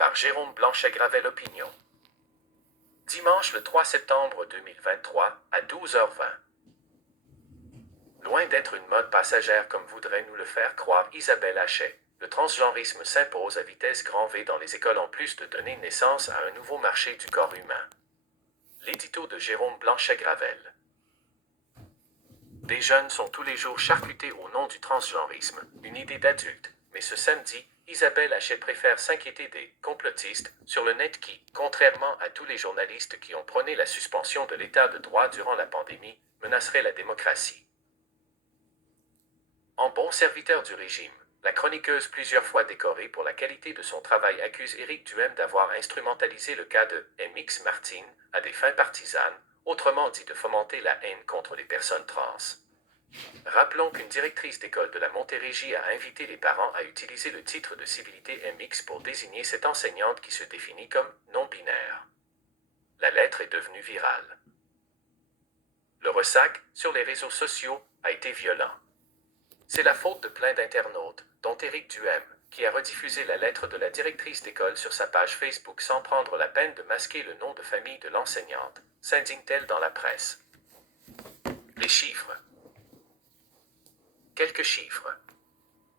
Par Jérôme Blanchet-Gravel Opinion. Dimanche le 3 septembre 2023 à 12h20. Loin d'être une mode passagère comme voudrait nous le faire croire Isabelle Hachey, le transgenrisme s'impose à vitesse grand V dans les écoles en plus de donner naissance à un nouveau marché du corps humain. L'édito de Jérôme Blanchet-Gravel. Des jeunes sont tous les jours charcutés au nom du transgenrisme, une idée d'adulte, mais ce samedi, Isabelle Hachey préfère s'inquiéter des complotistes sur le net qui, contrairement à tous les journalistes qui ont prôné la suspension de l'état de droit durant la pandémie, menaceraient la démocratie. En bon serviteur du régime, la chroniqueuse plusieurs fois décorée pour la qualité de son travail accuse Éric Duhem d'avoir instrumentalisé le cas de MX Martin à des fins partisanes, autrement dit de fomenter la haine contre les personnes trans. Rappelons qu'une directrice d'école de la Montérégie a invité les parents à utiliser le titre de civilité MX pour désigner cette enseignante qui se définit comme non-binaire. La lettre est devenue virale. Le ressac, sur les réseaux sociaux, a été violent. C'est la faute de plein d'internautes, dont Éric Duhem, qui a rediffusé la lettre de la directrice d'école sur sa page Facebook sans prendre la peine de masquer le nom de famille de l'enseignante, s'indigne-t-elle dans la presse. Les chiffres. Quelques chiffres.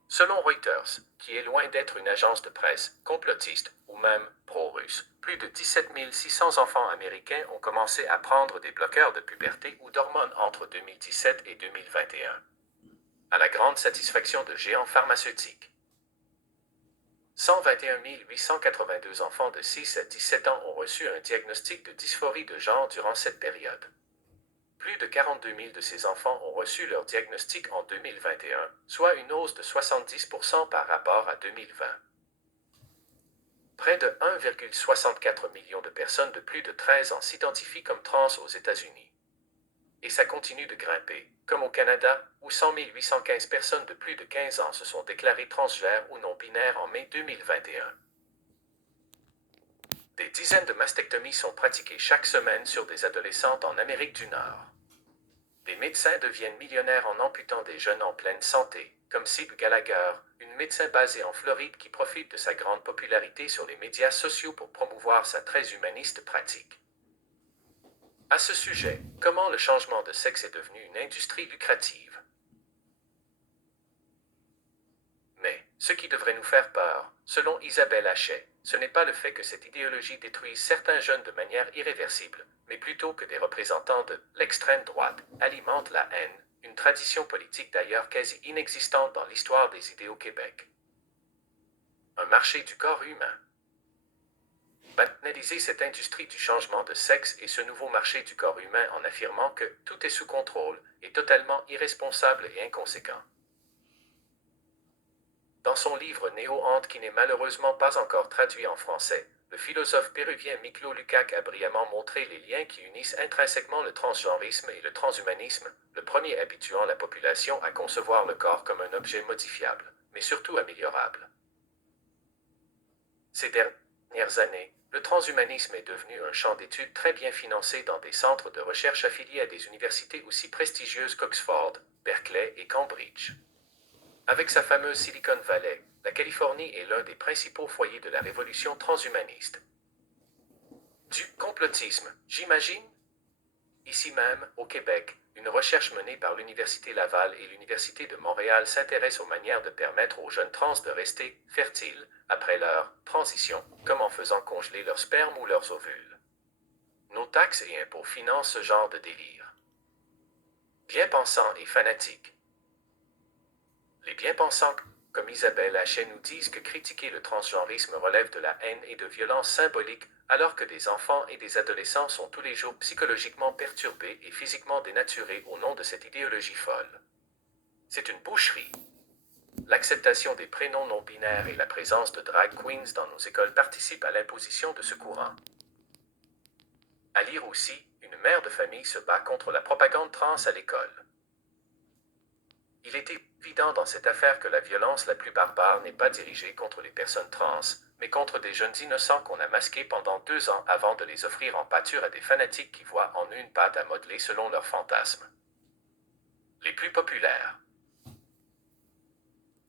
Selon Reuters, qui est loin d'être une agence de presse, complotiste ou même pro-russe, plus de 17 600 enfants américains ont commencé à prendre des bloqueurs de puberté ou d'hormones entre 2017 et 2021. À la grande satisfaction de géants pharmaceutiques. 121 882 enfants de 6 à 17 ans ont reçu un diagnostic de dysphorie de genre durant cette période. Plus de 42 000 de ces enfants ont reçu leur diagnostic en 2021, soit une hausse de 70% par rapport à 2020. Près de 1,64 million de personnes de plus de 13 ans s'identifient comme trans aux États-Unis. Et ça continue de grimper, comme au Canada, où 100 815 personnes de plus de 15 ans se sont déclarées transgenres ou non-binaires en mai 2021. Des dizaines de mastectomies sont pratiquées chaque semaine sur des adolescentes en Amérique du Nord. Des médecins deviennent millionnaires en amputant des jeunes en pleine santé, comme Sib Gallagher, une médecin basée en Floride qui profite de sa grande popularité sur les médias sociaux pour promouvoir sa très humaniste pratique. À ce sujet, comment le changement de sexe est devenu une industrie lucrative? Mais, ce qui devrait nous faire peur, selon Isabelle Hachey, ce n'est pas le fait que cette idéologie détruise certains jeunes de manière irréversible, mais plutôt que des représentants de l'extrême droite alimentent la haine, une tradition politique d'ailleurs quasi inexistante dans l'histoire des idées au Québec. Un marché du corps humain. Banaliser cette industrie du changement de sexe et ce nouveau marché du corps humain en affirmant que tout est sous contrôle est totalement irresponsable et inconséquent. Dans son livre Néo-Ante qui n'est malheureusement pas encore traduit en français, le philosophe péruvien Miklo Lukács a brillamment montré les liens qui unissent intrinsèquement le transgenrisme et le transhumanisme, le premier habituant la population à concevoir le corps comme un objet modifiable, mais surtout améliorable. Ces dernières années, le transhumanisme est devenu un champ d'études très bien financé dans des centres de recherche affiliés à des universités aussi prestigieuses qu'Oxford, Berkeley et Cambridge. Avec sa fameuse Silicon Valley, la Californie est l'un des principaux foyers de la révolution transhumaniste. Du complotisme, j'imagine? Ici même, au Québec, une recherche menée par l'Université Laval et l'Université de Montréal s'intéresse aux manières de permettre aux jeunes trans de rester fertiles après leur transition, comme en faisant congeler leur sperme ou leurs ovules. Nos taxes et impôts financent ce genre de délire. Bien-pensants et fanatiques. Les bien-pensants, comme Isabelle Hachey, nous disent que critiquer le transgenrisme relève de la haine et de violence symbolique, alors que des enfants et des adolescents sont tous les jours psychologiquement perturbés et physiquement dénaturés au nom de cette idéologie folle. C'est une boucherie. L'acceptation des prénoms non-binaires et la présence de drag queens dans nos écoles participent à l'imposition de ce courant. À lire aussi, une mère de famille se bat contre la propagande trans à l'école. Il est évident dans cette affaire que la violence la plus barbare n'est pas dirigée contre les personnes trans, mais contre des jeunes innocents qu'on a masqués pendant 2 ans avant de les offrir en pâture à des fanatiques qui voient en eux une pâte à modeler selon leurs fantasmes. Les plus populaires.